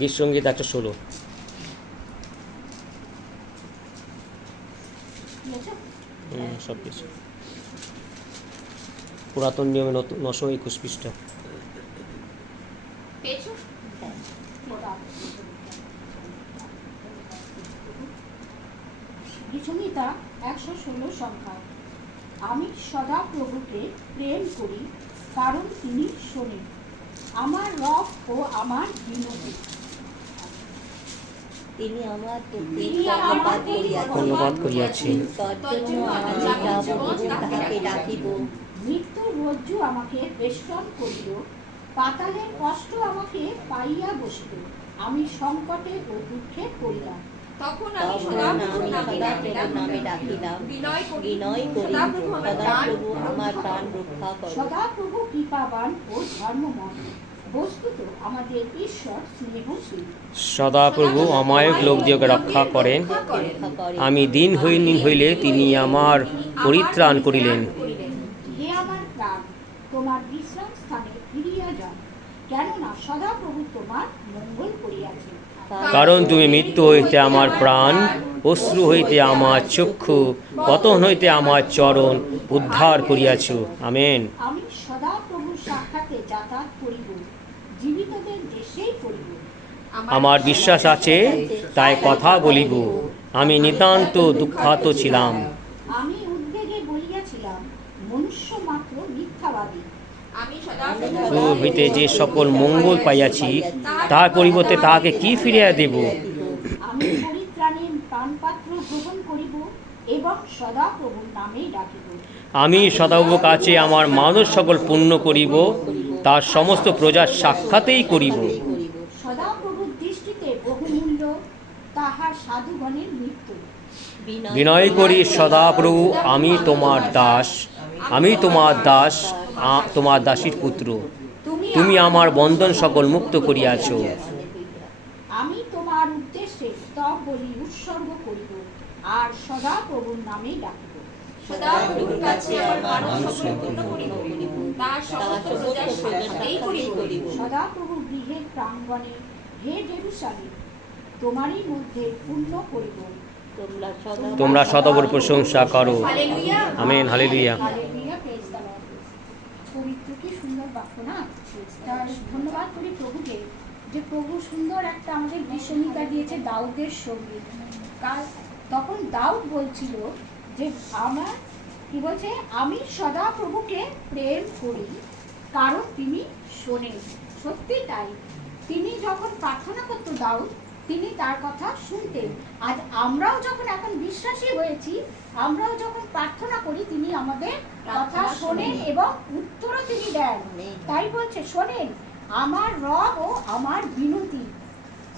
গীত সঙ্গীত 116। সব কিছু পুরাতন নিয়মে 921 পৃষ্ঠা। গীতসংহিতা 116 সংখ্যা। আমি সদা প্রভুকে প্রেম করি, কারণ তিনি শোনেন আমার রব ও আমার বিনতি। তিনি আমার প্রতি ধন্যবাদ করিয়াছেন। তজ্জন্য আমি তাহাকে ডাকিব। মৃত্যুর রজ্জু আমাকে বেষ্টন করিল, পাতালের কষ্ট আমাকে পাইয়া বসিল। আমি সংকটে ও দুঃখে পড়িলাম, তখন আমি সদাপ্রভুর নামে ডাকিলাম, বিনয় করি সদাপ্রভু আমার প্রাণ রক্ষা করো। সদাপ্রভু কৃপাবান ও ধর্মময়, বস্তুত আমাদের ঈশ্বর স্নেহশীল। সদাপ্রভু অমায়িক লোকদিগকে রক্ষা করেন। আমি দিনহীন হইলে তিনি আমার পরিত্রাণ করিলেন। হে আমার প্রাণ, তোমার বিশ্রাম স্থানে ফিরিয়া যাও, কেননা সদাপ্রভু তোমার মঙ্গল করিয়াছেন। কারণ তুমি মৃত্যু হইতে আমার প্রাণ, অশ্রু হইতে আমার চক্ষু, পতন হইতে আমার চরণ উদ্ধার করিয়াছ। আমেন। আমি সদাপ্রভুর সাক্ষাতে যাতায়াত করিব, জীবিতদের দেশেই করিব। আমার বিশ্বাস আছে, তাই কথা বলিব। আমি নিতান্ত দুঃখাত ছিলাম। আমি উদ্বেগে বলিয়াছিলাম, মনুষ্য মাত্র মিথ্যাবাদী। প্রভু হইতে যে সকল মঙ্গল পাইয়াছি, তাহার পরিবর্তে তাহাকে কি ফিরিয়া দেব? আমি পরিত্রাণের প্রাণপাত্র গ্রহণ করিব এবং সদাপ্রভুর নামেই ডাকিব। আমি সদাপ্রভুর কাছে আমার মানব সকল পূর্ণ করিব, তার সমস্ত প্রজার সাক্ষাতেই করিব। সদাপ্রভুর দৃষ্টিতে বহুমূল্য তাহার সাধুগণের মৃত্যু। বিনয় করি সদাপ্রভু, আমি তোমার দাস, আমি তোমার দাস, তোমার দাসীর পুত্র। তুমি আমার বন্ধন সকল মুক্ত করিয়াছ। আমি তোমার উদ্দেশ্যে স্তব বলি উৎসর্গ করিব, আর সদাপ্রভুর নামেই ডাকিব। সদাপ্রভুর কাছে আমার মানব সকল পূর্ণ করিব, তার সমস্ত প্রজার সাক্ষাতেই করিব। সদাপ্রভু গৃহের প্রাঙ্গণে, হে জেরুসালেম, তোমারই মধ্যে পূর্ণ করিব। তোমরা সদাপ্রভুর প্রশংসা করো। আমেন। হালেলুয়া। পবিত্র কি সুন্দর বাক্য না? তার ধন্যবাদ করি প্রভুকে, যে প্রভু সুন্দর একটা আমাদের গীতসংহিতা দিয়েছে দাউদের সঙ্গীত। তখন দাউদ বলছিল যে আমার কি বলছে, আমি সদা প্রভুকে প্রেম করি, কারণ তিনি শোনেন। সত্যি তাই, তিনি যখন প্রার্থনা করতো দাউদ, তিনি তার কথা শুনতেন। আজ আমরাও যখন এখন বিশ্বাসী হয়েছি, আমরাও যখন প্রার্থনা করি, তিনি আমাদের কথা শোনেন এবং উত্তরও তিনি দেন। তাই বলছে, শোনেন আমার রব ও আমার বিনতি।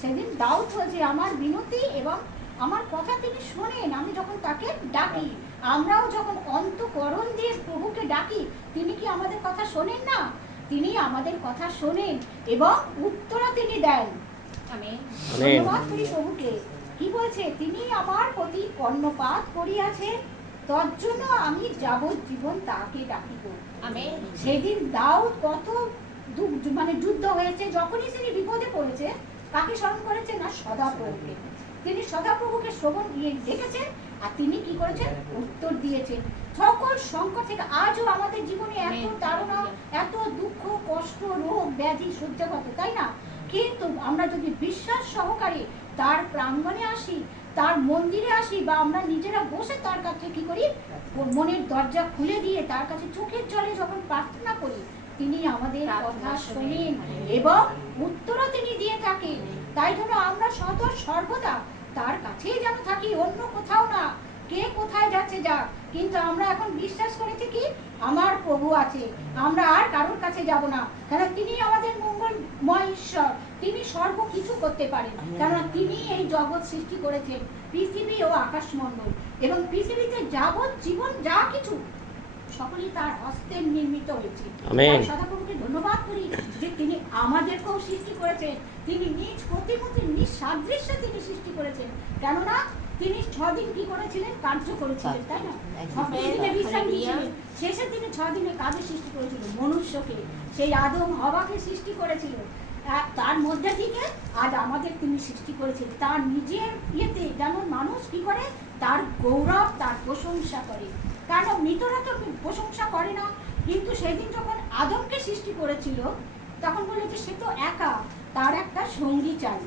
সেদিন দাউদ বলছে আমার বিনতি এবং আমার কথা তিনি শোনেন, আমি যখন তাকে ডাকি। আমরাও যখন অন্তঃকরণ দিয়ে প্রভুকে ডাকি, তিনি কি আমাদের কথা শোনেন না? তিনি আমাদের কথা শোনেন এবং উত্তরও তিনি দেন। ধন্যবাদ করি প্রভুকে। কি বলছে, তিনি আমার প্রতি কর্ণপাত করিয়াছেন, তজ্জন্য আমি যাবজ্জীবন তাকে ডাকিব। সেদিন দাউদ কত যুদ্ধ হয়েছে, যখনই তিনি বিপদে পড়েছে, কাকে স্মরণ করেছে না? সদাপ্রভুকে। তিনি সদাপ্রভুকে শ্রবণ দিয়ে দেখেছেন, আর তিনি কি করেছেন? উত্তর দিয়েছেন। সকল সংকট থেকে আজও আমাদের জীবনে এত তাড়না, এত দুঃখ, কষ্ট, রোগ, ব্যাধি সহ্য করতে, তাই না? কিন্তু আমরা যদি বিশ্বাস সহকারে তার প্রাঙ্গণে আসি, তার মন্দিরে আসি, বা আমরা নিজেরা বসে তার কাছে কি করি, মনের দরজা খুলে দিয়ে তার কাছে চোখের জলে যখন প্রার্থনা করি, তিনি আমাদের কথা শোনেন এবং উত্তরও তিনি দিয়ে থাকেন। তাই জন্য আমরা সর্বদা তার কাছেই যেন থাকি, অন্য কোথাও না। কে কোথায় যাচ্ছে যাক, কিন্তু আমরা এখন বিশ্বাস করেছি কি, আমার প্রভু আছে, আমরা আর কারোর কাছে যাব না। কারণ তিনি আমাদের মঙ্গলময় ঈশ্বর, তিনি সর্বকিছু করতে পারেন। কারণ তিনি এই জগৎ সৃষ্টি করেছেন, পৃথিবী ও আকাশমণ্ডল, এবং পৃথিবীতে যাবৎ জীবন যা কিছু সকলেই তার হস্তের নির্মিত হয়েছে। সদাপ্রভুকে ধন্যবাদ করি যে তিনি আমাদেরকেও সৃষ্টি করেছেন, তিনি নিজ প্রতিমূর্তি, নিজ সাদৃশ্যে তিনি সৃষ্টি করেছেন। কেননা তিনি 6 দিন কি করেছিলেন? কার্য করেছিলেন, তাই না? 6 দিনে বিশ্রাম নিয়েছিলেন, শেষের দিনে 6 দিনে কাজে সৃষ্টি করেছিল মনুষ্যকে, সেই আদম হওয়াকে সৃষ্টি করেছিল। তার মধ্যে থেকে আজ আমাদের তিনি সৃষ্টি করেছেন, তার নিজের ইয়েতে যেন মানুষ কি করে তার গৌরব, তার প্রশংসা করে। কারণ মৃতরা তো প্রশংসা করে না, কিন্তু সেদিন যখন আদমকে সৃষ্টি করেছিল তখন বলে যে সে তো একা, তার একটা সঙ্গী চাই।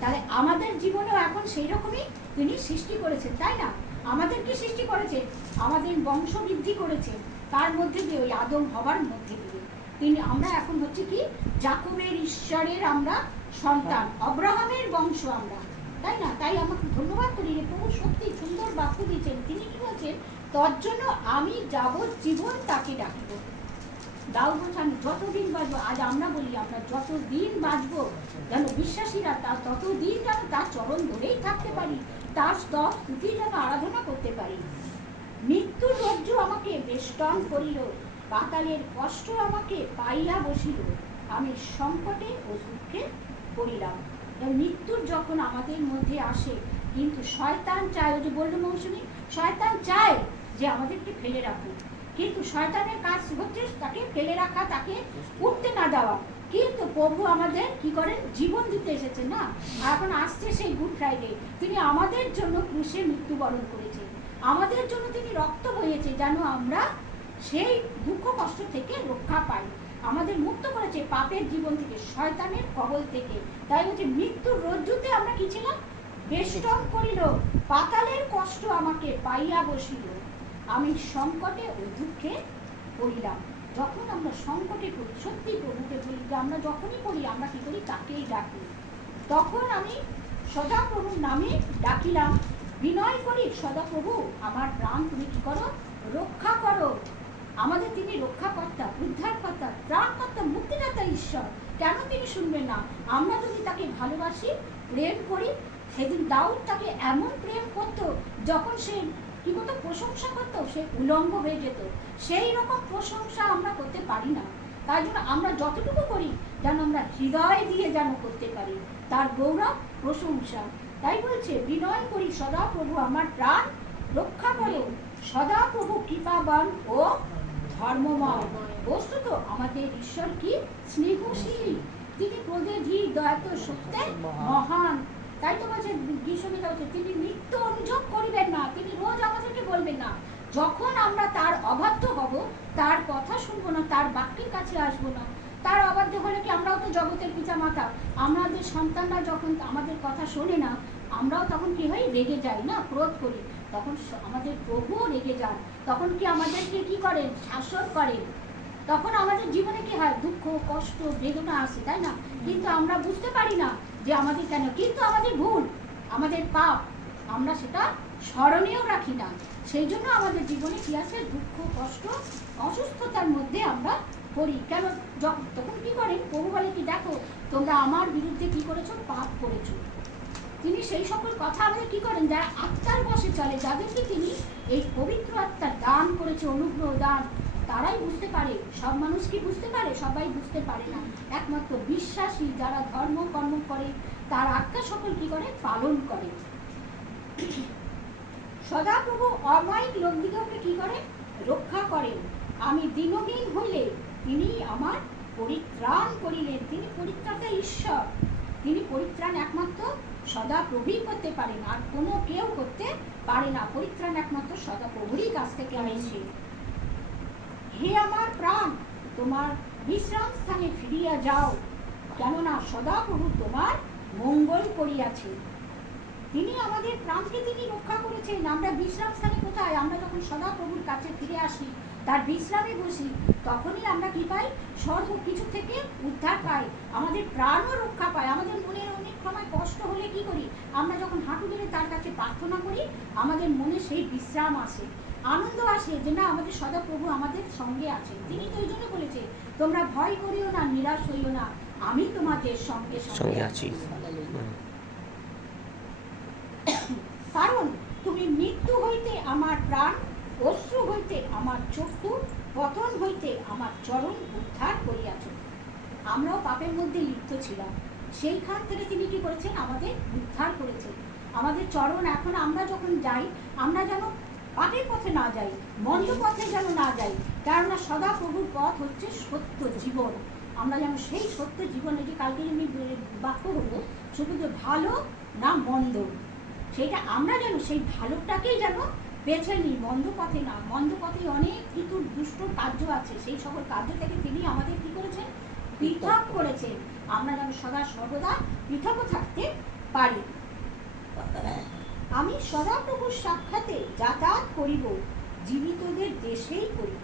তাহলে আমাদের জীবনেও এখন সেই রকমই তিনি সৃষ্টি করেছেন, তাই না? আমাদের কি সৃষ্টি করেছে? আমাদের বংশ বৃদ্ধি করেছে, তার মধ্যে দিয়ে ওই আদম হবার মধ্যে দিয়ে তিনি, আমরা এখন হচ্ছে কি জাকবের ঈশ্বরের আমরা সন্তান, অব্রাহামের বংশ আমরা, তাই না? তাই আমাকে ধন্যবাদ করি যে প্রভু সত্যি সুন্দর বাক্য দিয়েছেন। তিনি কি বলছেন? তোর জন্য আমি যাবজ্জীবন তাকে ডাকিব। দাউদ বলছে আমি যতদিন বাঁচবো, আজ আমরা বলি আমরা যতদিন বাঁচবো যেন বিশ্বাসীরা ততদিন যেন তার চরণ ধরেই থাকতে পারি, তার স্তুতি যেন আরাধনা করতে পারি। মৃত্যুর রজ্জু আমাকে বেষ্টন করিল, পাতালের কষ্ট আমাকে পাইয়া বসিল, আমি সংকটে ও দুঃখে পড়িলাম। মৃত্যুর যখন আমাদের মধ্যে আসে, কিন্তু শয়তান চায়, ওই যে বললো মৌসুমী, শয়তান চায় যে আমাদেরকে ফেলে রাখুক, কিন্তু শয়তানের কাজ হচ্ছে তাকে ফেলে রাখা, তাকে উঠতে না দেওয়া। কিন্তু প্রভু আমাদের কি করেন? জীবন দিতে এসেছেন না? আর এখন আসছে সেই গুড ফ্রাইডে, তিনি আমাদের জন্য ক্রুশে মৃত্যুবরণ করেছে, আমাদের জন্য তিনি রক্ত বইয়েছে যেন আমরা সেই দুঃখ কষ্ট থেকে রক্ষা পাই, আমাদের মুক্ত করেছে পাপের জীবন থেকে, শয়তানের কবল থেকে। তাই বলছে মৃত্যুর রজ্জুতে আমরা কি ছিলাম? বেষ্টন করিল, পাতালের কষ্ট আমাকে পাইয়া বসিল, আমি সংকটে ও দুঃখে পড়িলাম। যখন আমরা সংকটে পড়ি, সত্যি প্রভুকে বলি যে আমরা যখনই পড়ি আমরা কি করি? তাকেই ডাকি। তখন আমি সদাপ্রভুর নামে ডাকিলাম, বিনয় করি সদাপ্রভু আমার প্রাণ তুমি কি করো? রক্ষা করো। আমাদের তিনি রক্ষাকর্তা, উদ্ধারকর্তা, ত্রাণকর্তা, মুক্তিদাতা ঈশ্বর। কেন তিনি শুনবেন না? আমরা যদি তাকে ভালোবাসি, প্রেম করি। সেদিন দাউদ তাকে এমন প্রেম করত, যখন সে কি করতো? প্রশংসা করতো, সে উলঙ্গ হয়ে যেত। সেই রকম প্রশংসা আমরা করতে পারি না। তাই জন্য আমরা যতটুকু করি যেন আমরা হৃদয় দিয়ে যেন করতে পারি তার গৌরব, প্রশংসা। তাই বলছে বিনয় করি সদাপ্রভু আমার প্রাণ রক্ষা করো, সদাপ্রভু কৃপাবান ও ধর্মময়। বস্তুত আমাদের ঈশ্বর কি স্নেহশীল, তিনি প্রদেধি দয়াত সত্যে মহান। তাই তো বলছে গীতসংগীতা হচ্ছে তিনি নিত্য অনুযোগ করিবেন না, তিনি রোজ আমাদেরকে বলবেন না। যখন আমরা তার অবাধ্য হব, তার কথা শুনবো না, তার বাক্যের কাছে আসবো না, তার অবাধ্য হলে কি আমরাও তো জগতের পিতা মাতা, আমাদের সন্তানরা যখন আমাদের কথা শোনে না, আমরাও তখন কি হয়? রেগে যাই না, ক্রোধ করি। তখন আমাদের প্রভুও রেগে যান, তখন কি আমাদেরকে কি করেন? শাসন করেন। তখন আমাদের জীবনে কি হয়? দুঃখ, কষ্ট, বেদনা আসে, তাই না? কিন্তু আমরা বুঝতে পারি না যে আমাদের কেন, কিন্তু আমাদের ভুল, আমাদের পাপ, আমরা সেটা স্মরণেও রাখি না। সেই জন্য আমাদের জীবনে কি আছে? দুঃখ, কষ্ট, অসুস্থতার মধ্যে আমরা পড়ি। কেন? তখন কি করেন? প্রভু বলে কি দেখো তোমরা আমার বিরুদ্ধে কি করেছো? পাপ করেছো। তিনি সেই সকল কথা আমাদের কি করেন? যারা আত্মার বশে চলে, যাদেরকে তিনি এই পবিত্র আত্মার দান করেছে, অনুগ্রহ দান, তারাই বুঝতে পারে। সব মানুষ কি বুঝতে পারে? সবাই বুঝতে পারে না। একমাত্র বিশ্বাসী যারা ধর্ম কর্ম করে, তার আজ্ঞা সকল কি করে? পালন করে। সদাপ্রভু অমায়িক লোকদিগকে কি করে? রক্ষা করেন। আমি দীনহীন হইলে তিনি আমার পরিত্রাণ করিলেন। তিনি পরিত্রাতা ঈশ্বর, তিনি পরিত্রাণ একমাত্র সদাপ্রভুই করতে পারেন, আর কোনো কেউ করতে পারে না। পরিত্রাণ একমাত্র সদাপ্রভুরই কাছ থেকে আসে। হে আমার প্রাণ, তোমার বিশ্রাম স্থানে ফিরিয়া যাও, কেননা সদাপ্রভু তোমার মঙ্গল করিয়াছে। তিনি আমাদের প্রাণকে তিনি রক্ষা করেছেন। আমরা বিশ্রাম স্থানে কোথায়? আমরা যখন সদাপ্রভুর কাছে ফিরে আসি, তার বিশ্রামে বসি, তখনই আমরা কি পাই? সর্ব কিছু থেকে উদ্ধার পাই, আমাদের প্রাণও রক্ষা পায়। আমাদের মনের অনেক সময় কষ্ট হলে কি করি? আমরা যখন হাঁটু গেড়ে তার কাছে প্রার্থনা করি, আমাদের মনে সেই বিশ্রাম আসে, আনন্দ আসে যে না, আমাদের সদাপ্রভু আমাদের সঙ্গে আছেন। তিনি তো এই জন্য বলেছে তোমরা ভয় করিও না, নিরাশ হইও না, আমি তোমাদের সঙ্গে সঙ্গে আছি। কারণ তুমি মৃত্যু হইতে আমার প্রাণ, অশ্রু হইতে আমার চক্ষু, পতন হইতে আমার চরণ উদ্ধার করিয়াছ। আমরাও পাপের মধ্যে লিপ্ত ছিলাম, সেইখান থেকে তিনি কি করেছেন? আমাদের উদ্ধার করেছেন। আমাদের চরণ এখন আমরা যখন যাই, আমরা যেন পাপের পথে না যাই, মন্দ পথে যেন না যাই, কেননা সদাপ্রভুর পথ হচ্ছে সত্য জীবন। আমরা যেন সেই সত্য জীবনে, যে কালকে যেমনি বাক্য হলো শুধু যে ভালো না মন্দ, সেটা আমরা যেন সেই ভালোটাকেই যেন বেছে নিই, মন্দ পথে না। মন্দ পথে অনেক কিন্তু দুষ্ট কার্য আছে, সেই সকল কার্য থেকে তিনি আমাদের কি করেছেন, পৃথক করেছেন। আমরা যেন সদা সর্বদা পৃথক থাকতে পারি। আমি সদাপ্রভুর সাক্ষাতে যাতায়াত করিব, জীবিতদের দেশেই করিব।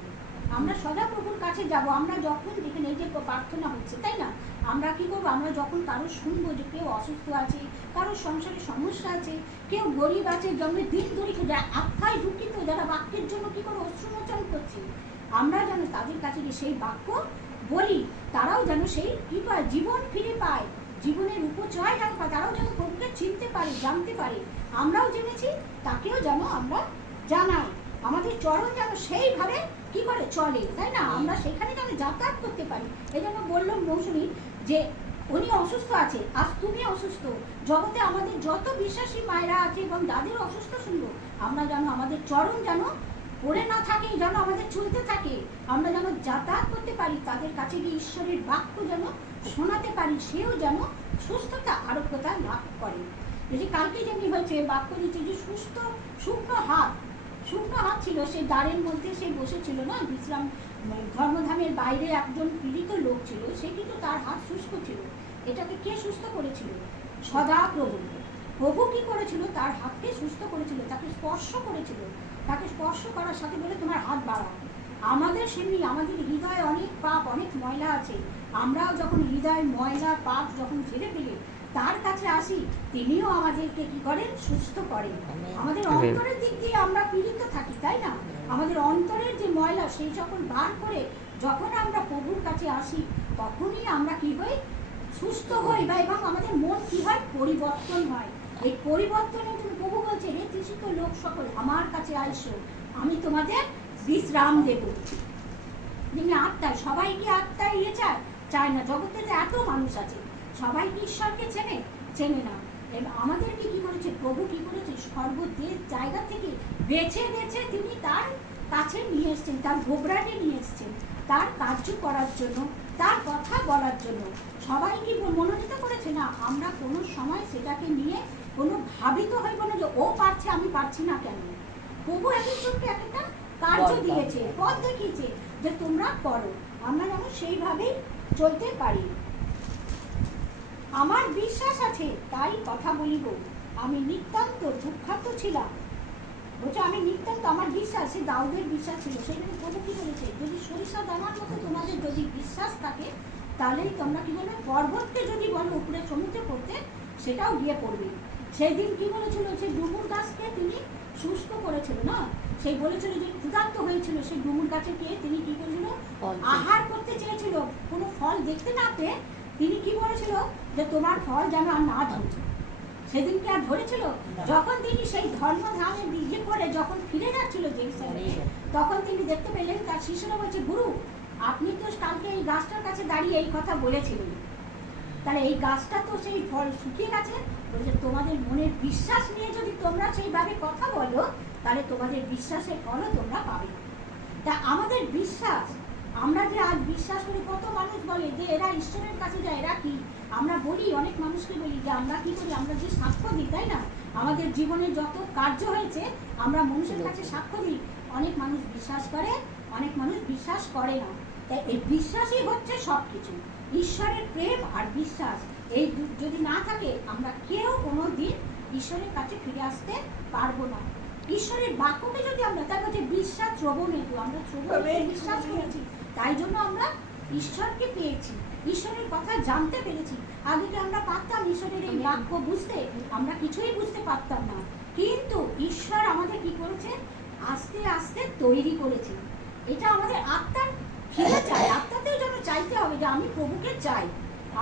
আমরা সদাপ্রভুর কাছে যাব। আমরা যখন যেখানে এই যে প্রার্থনা হচ্ছে, তাই না, আমরা কি করবো, আমরা যখন কারো শুনবো যে কেউ অসুস্থ আছে, কারোর সংসারে সমস্যা আছে, কেউ গরিব আছে, জন্মের দিন ধরে যারা আত্মায় দুঃখিত, যারা বাক্যের জন্য কি করে অশ্রুমোচন করছে, আমরা যেন তাদের কাছে গিয়ে সেই বাক্য বলি, তারাও যেন সেই কি পায়, জীবন ফিরে পায়, জীবনের উপচয় যেন পায়, তারাও যেন প্রভুকে চিনতে পারে, জানতে পারে। আমরাও জেনেছি, তাকেও যেন আমরা জানাই। আমাদের চরণ যেন সেইভাবে কি করে চলে, তাই না, আমরা সেখানে যেন যাতায়াত করতে পারি। এই জন্য বললাম মৌসুমী যে উনি অসুস্থ আছে, আজ তুমি অসুস্থ, জগতে আমাদের যত বিশ্বাসী মায়েরা আছে এবং যাদের অসুস্থ শুনবো, আমরা যেন আমাদের চরণ যেন পড়ে না থাকে, যেন আমাদের চলতে থাকে, আমরা যেন যাতায়াত করতে পারি, তাদের কাছে গিয়ে ঈশ্বরের বাক্য যেন শোনাতে পারি, সেও যেন সুস্থতা আরোগ্যতা লাভ করে। যে কালকে যেমনি হয়েছে বাক্য দিচ্ছে যে সুস্থ শুকনো হাত ছিল, সে দ্বারের মধ্যে সে বসেছিল না, বিশ্রাম ধর্মধামের বাইরে একজন পীড়িত লোক ছিল, সে কিন্তু তার হাত শুষ্ক ছিল। এটাকে কে সুস্থ করেছিল? সদাপ্রভু। প্রভু কি করেছিল? তার হাতকে সুস্থ করেছিল, তাকে স্পর্শ করেছিল, তাকে স্পর্শ করার সাথে বলে তোমার হাত বাড়াও। আমাদের সেমনি, আমাদের হৃদয়ে অনেক পাপ, অনেক ময়লা আছে, আমরাও যখন হৃদয় ময়লা পাপ যখন ছেড়ে ফেলে তার কাছে আসি, তিনিও আমাদেরকে কি করেন? সুস্থ করেন। আমাদের অন্তরের দিক দিয়ে আমরা পীড়িত থাকি, তাই না, আমাদের অন্তরের যে ময়লা সেই যখন বার করে যখন আমরা প্রভুর কাছে আসি, তখনই আমরা কি হই? সুস্থ হই, বা এবং আমাদের মন কি হয়? পরিবর্তন হয়। এই পরিবর্তনের জন্য প্রভু বলছে, হে তৃষিত লোক সকল আমার কাছে আইসো, আমি তোমাদের বিশ্রাম দেব। যেমনি আত্মায়, সবাই কি আত্মায় চায় না, জগতে যে এত মানুষ আছে, সবাই কি ঈশ্বরকে চেনে না। আমাদেরকে কি করেছে প্রভু? কি করেছে? সর্বদেশ জায়গা থেকে বেছে বেছে তিনি তার কাছে নিয়ে এসছেন, তার গোবরাটে নিয়ে এসছেন, তার কার্য করার জন্য, তার কথা বলার জন্য। সবাই কি মনোনীত করেছে? না, আমরা কোনো সময় সেটাকে নিয়ে কোনো ভাবিত হইব না যে ও পারছে আমি পারছি না কেন। প্রভু একজনকে একটা কার্য দিয়েছে, পথ দেখিয়েছে যে তোমরা করো, আমরা যেন সেইভাবেই চলতে পারি। আমার বিশ্বাস আছে তাই কথা বলিব, আমি নিতান্ত দুঃখার্ত ছিলাম। বলছে আমি নিতান্ত, আমার বিশ্বাস, সে দাউদের বিশ্বাস ছিল, সেখানে প্রভু কি বলেছে? যদি সরিষা দানার মতো তোমাদের যদি বিশ্বাস থাকে, তাহলেই তোমরা কি বলবে? পর্বতকে যদি বলো উপরে সমুদ্রে পড়তে, সেটাও গিয়ে পড়বে। সেই দিন কি বলেছিল? সে ডুমুর গাছকে তিনি শুষ্ক করেছিল না, সেই বলেছিল যে ক্ষুধার্ত হয়েছিল, সেই ডুমুর গাছকে তিনি কি করেছিল? আহার করতে চেয়েছিল, কোনো ফল দেখতে না পেয়ে তিনি কি বলেছিল? যে তোমার ফল যেন আর না ধরে। সেদিনকে আর ধরেছিল? যখন তিনি সেই ধর্মধামে বিজে করে যখন ফিরে যাচ্ছিল জেরুজালেমে, তখন তিনি দেখতে পেলেন তার শিষ্যরা বলছে, গুরু আপনি তো কালকে এই গাছটার কাছে দাঁড়িয়ে এই কথা বলেছিলেন, তাহলে এই গাছটা তো সেই ফল শুকিয়ে গেছে। বলছে তোমাদের মনের বিশ্বাস নিয়ে যদি তোমরা সেইভাবে কথা বলো, তাহলে তোমাদের বিশ্বাসের ফলও তোমরা পাবে। তা আমাদের বিশ্বাস, আমরা যে আজ বিশ্বাস করি, কত মানুষ বলে যে এরা ঈশ্বরের কাছে যায়, এরা কি? আমরা বলি, অনেক মানুষকে বলি যে আমরা কি করি? আমরা যে সাক্ষ্য দিই, তাই না, আমাদের জীবনে যত কার্য হয়েছে আমরা মানুষের কাছে সাক্ষ্য দিই। অনেক মানুষ বিশ্বাস করে, অনেক মানুষ বিশ্বাস করে না। তাই এই বিশ্বাসই হচ্ছে সব কিছু। ঈশ্বরের প্রেম আর বিশ্বাস, এই যদি না থাকে, আমরা কেউ কোনো দিন ঈশ্বরের কাছে ফিরে আসতে পারবো না। ঈশ্বরের বাক্যকে যদি আমরা, তার কাছে বিশ্বাস শ্রবণে, আমরা শ্রবণে বিশ্বাস করেছি, তাই জন্য আমরা ঈশ্বরকে পেয়েছি, ঈশ্বরের কথা জানতে পেরেছি। আগে কি আমরা পারতাম ঈশ্বরের এই বাক্য বুঝতে? আমরা কিছুই বুঝতে পারতাম না, কিন্তু ঈশ্বর আমাদের কি করেছে? আস্তে আস্তে তৈরি করেছে। এটা আমাদের আত্মার খিদে চাই, আত্মাতেও যেন চাইতে হবে যে আমি প্রভুকে চাই।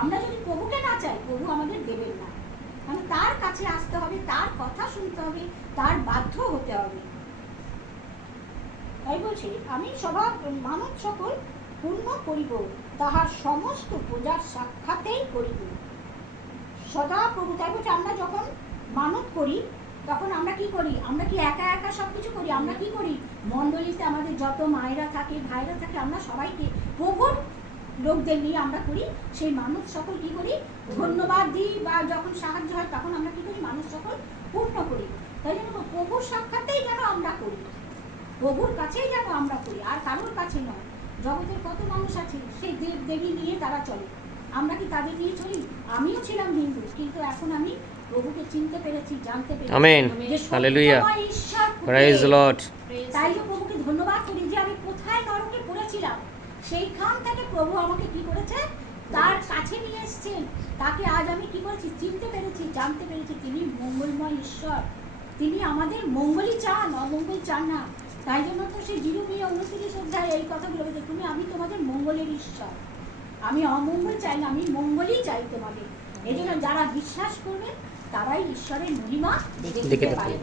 আমরা যদি প্রভুকে না চাই, প্রভু আমাদের দেবেন না। মানে তার কাছে আসতে হবে, তার কথা শুনতে হবে, তার বাধ্য হতে হবে। তাই বলছি, আমি স্বভাব মানব সকল পূর্ণ করিব, তাহার সমস্ত পূজার সাক্ষাতেই করিব সদা প্রভু। তাই বলছি, আমরা যখন মানত করি, তখন আমরা কি করি? আমরা কি একা একা সব কিছু করি? আমরা কি করি? মণ্ডলীতে আমাদের যত মায়েরা থাকে, ভাইরা থাকে, আমরা সবাইকে প্রভুর লোকদের নিয়ে আমরা করি, সেই মানুষ সকল কি করি, ধন্যবাদ দিই, বা যখন সাহায্য হয় তখন আমরা কি করি, মানুষ সকল পূর্ণ করি। তাই জন্য প্রভুর সাক্ষাতেই যেন আমরা করি, প্রভুর কাছেই যেন আমরা করি, আর কারোর কাছে নয়। জগতের কত মানুষ আছে সেই দেব দেবী নিয়ে তারা চলে, আমরা কি তাদের নিয়ে চলি? আমিও ছিলাম হিন্দু, কিন্তু এখন আমি প্রভুকে চিনতে পেরেছি, জানতে পেরেছি। আমেন, যে হালেলুয়া, সত্যময় ঈশ্বর প্রেজ খুঁজে। লর্ড। তাই যে প্রভুকে ধন্যবাদ করি যে আমি কোথায় নরকে পড়েছিলাম, সেইখান থেকে প্রভু আমাকে কি করেছে, তার কাছে নিয়ে এসেছেন। তাকে আজ আমি কি করেছি, চিনতে পেরেছি, জানতে পেরেছি। তিনি মঙ্গলময় ঈশ্বর, তিনি আমাদের মঙ্গলই চান, অমঙ্গল চান না। তাই জন্য তো সেই জিরুমিয়া 29 অধ্যায়ে এই কথাগুলো বলছে, তুমি আমি তোমাদের মঙ্গলের ঈশ্বর, আমি অমঙ্গল চাই না, আমি মঙ্গলই চাই তোমাদের। এই জন্য যারা বিশ্বাস করবে তারাই ঈশ্বরের মহিমা দেখতে পাবে।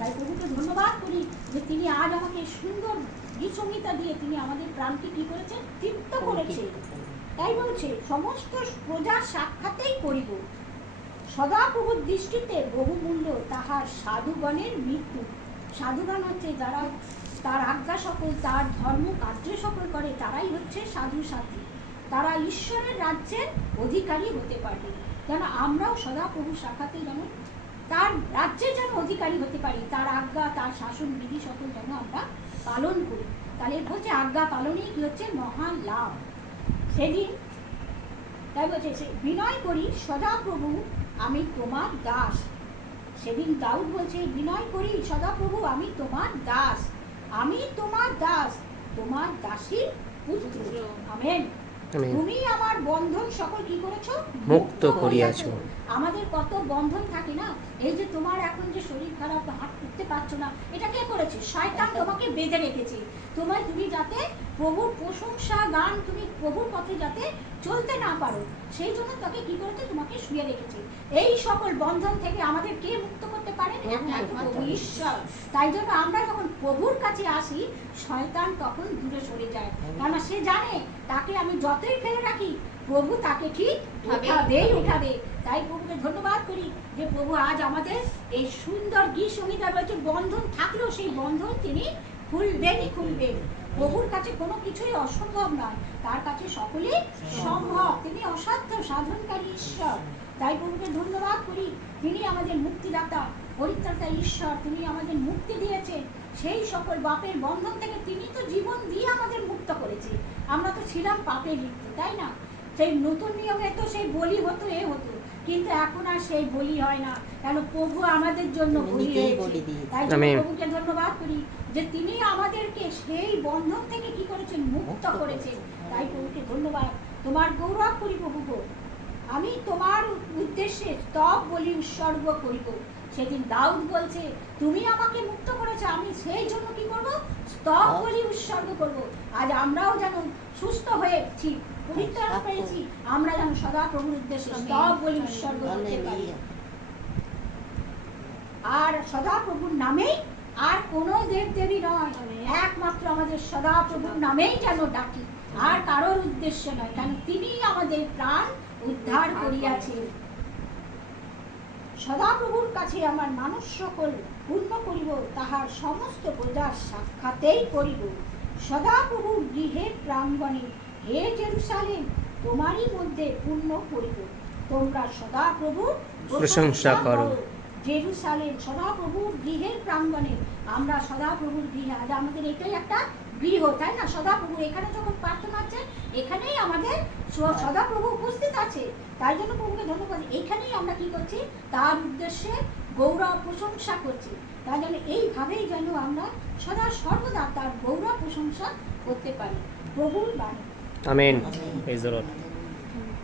তাই প্রভুকে ধন্যবাদ করি যে তিনি আজ আমাকে সুন্দর গীত সংহিতা দিয়ে তিনি আমাদের প্রাণকে কি করেছেন, তৃপ্ত করেছে। তাই বলছে সমস্ত প্রজার সাক্ষাতেই করিব, সদা প্রভুর দৃষ্টিতে বহুমূল্য তাহার সাধুগণের মৃত্যু। সাধুগণ হচ্ছে যারা তার আজ্ঞা সকল, তার ধর্ম কার্য সকল করে, তারাই হচ্ছে সাধু সাথী। তারা ঈশ্বরের রাজ্যের অধিকারী হতে পারবে। যেন আমরাও সদা প্রভুর সাক্ষাতে যেন তার রাজ্যের যেন অধিকারী হতে পারি, তার আজ্ঞা, তার শাসন বিধি সকল যেন আমরা পালন করি। তাহলে বলছে আজ্ঞা পালনেই কি হচ্ছে, মহান লাভ। সেদিন তাই বলছে বিনয় করি সদা প্রভু আমি তোমার দাস। সেদিন দাউদ বলছে বিনয় করি সদা প্রভু আমি তোমার দাস, আমি তোমার দাস, তোমার দাসীর পুত্র। আমেন। তুমি আমার বন্ধন সকল কি করেছো, মুক্ত করিয়াছো। আমাদের কত বন্ধন থাকে না, এই যে তোমার এখন যে শরীর খারাপ, হাত উঠতে পারছো না, এটা কে করেছে, শয়তান তোমাকে বেঁধে রেখেছে। তুমি যাতে প্রভুর প্রশংসা গান, তুমি প্রভুর পথে যাতে চলতে না পারো, সেই জন্য তাকে কি করেছে, তোমাকে শুয়ে রেখেছে। এই সকল বন্ধন থেকে আমাদের কে মুক্ত করতে পারেন, প্রভু ঈশ্বর। তাই জন্য আমরা যখন প্রভুর কাছে আসি, শয়তান তখন দূরে সরে যায়, কারণ সে জানে তাকে আমি যতই ফেলে রাখি, প্রভু তাকে ঠিক উঠাবে। তাই প্রভুকে ধন্যবাদ করি যে প্রভু আজ আমাদের এই সুন্দর গীত সংহিতা রয়েছে, বন্ধন থাকলেও সেই বন্ধন তিনি খুলবেন। প্রভুর কাছে কোনো কিছুই অসম্ভব নয়, তার কাছে সকলেই সম্ভব। তিনি অসাধ্য সাধনকারী ঈশ্বর। তাই প্রভুকে ধন্যবাদ করি, তিনি আমাদের মুক্তিদাতা, পরিত্রাতা ঈশ্বর। তিনি আমাদের মুক্তি দিয়েছেন সেই সকল পাপের বন্ধন থেকে। তিনি তো জীবন দিয়ে আমাদের মুক্ত করেছে। আমরা তো ছিলাম পাপে লিপ্ত, তাই না? সেই নতুন নিয়মে তো সেই বলি হতো, হতো, কিন্তু এখন আর সেই বলি হয় না, কেন প্রভু আমাদের জন্য বলি হয়েছে। তাই প্রভুকে ধন্যবাদ করি যে তিনি আমাদেরকে সেই বন্ধন থেকে কি করেছেন, মুক্ত করেছেন। তাই প্রভুকে ধন্যবাদ, তোমার গৌরব করি প্রভু গো। আমি তোমার উদ্দেশ্যে স্তব বলি উৎসর্গ করিব। সেদিন দাউদ বলছে তুমি আমাকে মুক্ত করেছো, আমি সেই জন্য কি করব, স্তব বলি উৎসর্গ করব। আজ আমরাও যেন সুস্থ হয়েছি, পরিত্রাণ পেয়েছি, আমরা যেন সদা প্রভুর উদ্দেশ্যে স্তব বলি উৎসর্গ করতে পারি। আর সদা প্রভুর নামেই, আর কোনো দেব দেবী নয়, একমাত্র আমাদের সদা প্রভুর নামেই যেন ডাকি, আর কারোর উদ্দেশ্য নয়, কারণ তিনি আমাদের প্রাণ উদ্ধার করিয়াছেন। সদাপ্রভুর কাছে আমার মানুষ সকল পূর্ণ করিব, তাহার সমস্ত প্রজার সাক্ষাতেই করিব। সদাপ্রভুর গৃহের প্রাঙ্গণে হে জেরুসালেম তোমারই মধ্যে পূর্ণ করিব। তোমরা সদাপ্রভুর প্রশংসা করো। জেরুসালেম সদাপ্রভুর গৃহের প্রাঙ্গণে, আমরা সদাপ্রভুর গৃহে, আজ আমাদের এটাই একটা গৃহ, তাই না? সদাপ্রভু এখানে যখন প্রার্থনা আছে, এখানেই আমাদের সদাপ্রভু উপস্থিত আছে। তাই জন্য প্রভুকে ধন্যবাদ, এখানেই আমরা কি করছি, তার উদ্দেশ্যে গৌরব প্রশংসা করছি। তাই জন্য এইভাবেই যেন আমরা সদা সর্বদা তার গৌরব প্রশংসা করতে পারি। প্রভুর বাণী। আমেন। Praise the Lord.